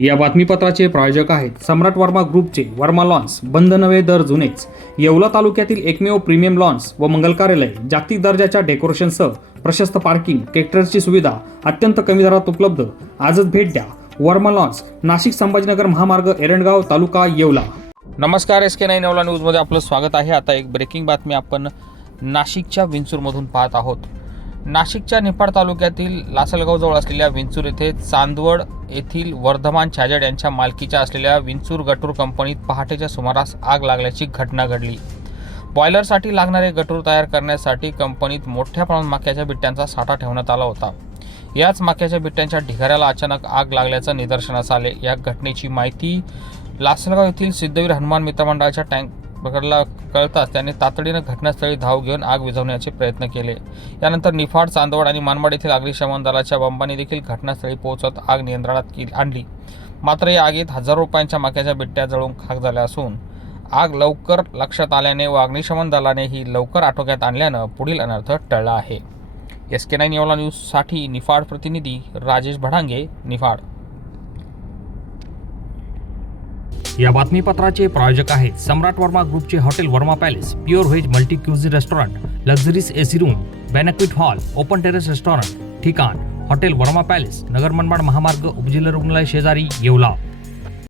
या बातमीपत्राचे प्रायोजक आहेत सम्राट वर्मा ग्रुपचे वर्मा लॉन्स बंद नवे दर जुनेच. येवला तालुक्यातील एकमेव प्रीमियम लॉन्स व मंगल कार्यालय जागतिक दर्जाच्या डेकोरेशनसह प्रशस्त पार्किंग ट्रॅक्टरची सुविधा अत्यंत कमी दरात उपलब्ध. आजच भेट द्या. वर्मा लॉन्स नाशिक संभाजीनगर महामार्ग एरणगाव तालुका येवला. नमस्कार एस के नाईन येवला न्यूजमध्ये आपलं स्वागत आहे. आता एक ब्रेकिंग बातमी आपण नाशिकच्या विंचूरमधून पाहत आहोत. नाशिकच्या निफाड तालुक्यातील लासलगावजवळ असलेल्या विंचूर येथे चांदवड येथील वर्धमान छाजड यांच्या मालकीच्या असलेल्या विंचूर गटूर कंपनीत पहाटेच्या सुमारास आग लागल्याची घटना घडली. बॉयलरसाठी लागणारे गटूर तयार करण्यासाठी कंपनीत मोठ्या प्रमाणात मक्याच्या बिट्ट्यांचा साठा ठेवण्यात आला होता. याच मक्याच्या बिट्ट्यांच्या ढिगाऱ्याला अचानक आग लागल्याचं निदर्शनास आले. या घटनेची माहिती लासलगाव येथील सिद्धवीर हनुमान मित्रमंडळाच्या टँक प्रकारला कळताच त्यांनी तातडीनं घटनास्थळी धाव घेऊन आग विझवण्याचे प्रयत्न केले. यानंतर निफाड चांदवड आणि मानमाड येथील अग्निशमन दलाच्या बंबांनी देखील घटनास्थळी पोहोचत आग नियंत्रणात आणली. मात्र या आगीत हजारो रुपयांच्या मक्याच्या बिट्ट्या जळून खाक झाल्या असून आग लवकर लक्षात आल्याने व अग्निशमन दलाने ही लवकर आटोक्यात आणल्यानं पुढील अनर्थ टळला आहे. एस के नाईन येवला न्यूजसाठी निफाड प्रतिनिधी राजेश भडांगे निफाड. या बातमीपत्राचे प्रायोजक आहेत सम्राट वर्मा ग्रुपचे hotel Verma palace pure veg multi cuisine restaurant luxuries AC room banquet hall open terrace restaurant ठिकाण हॉटेल वर्मा पॅलेस नगर मनमाड महामार्ग उपजिल्हा रुग्णालय शेजारी येवला.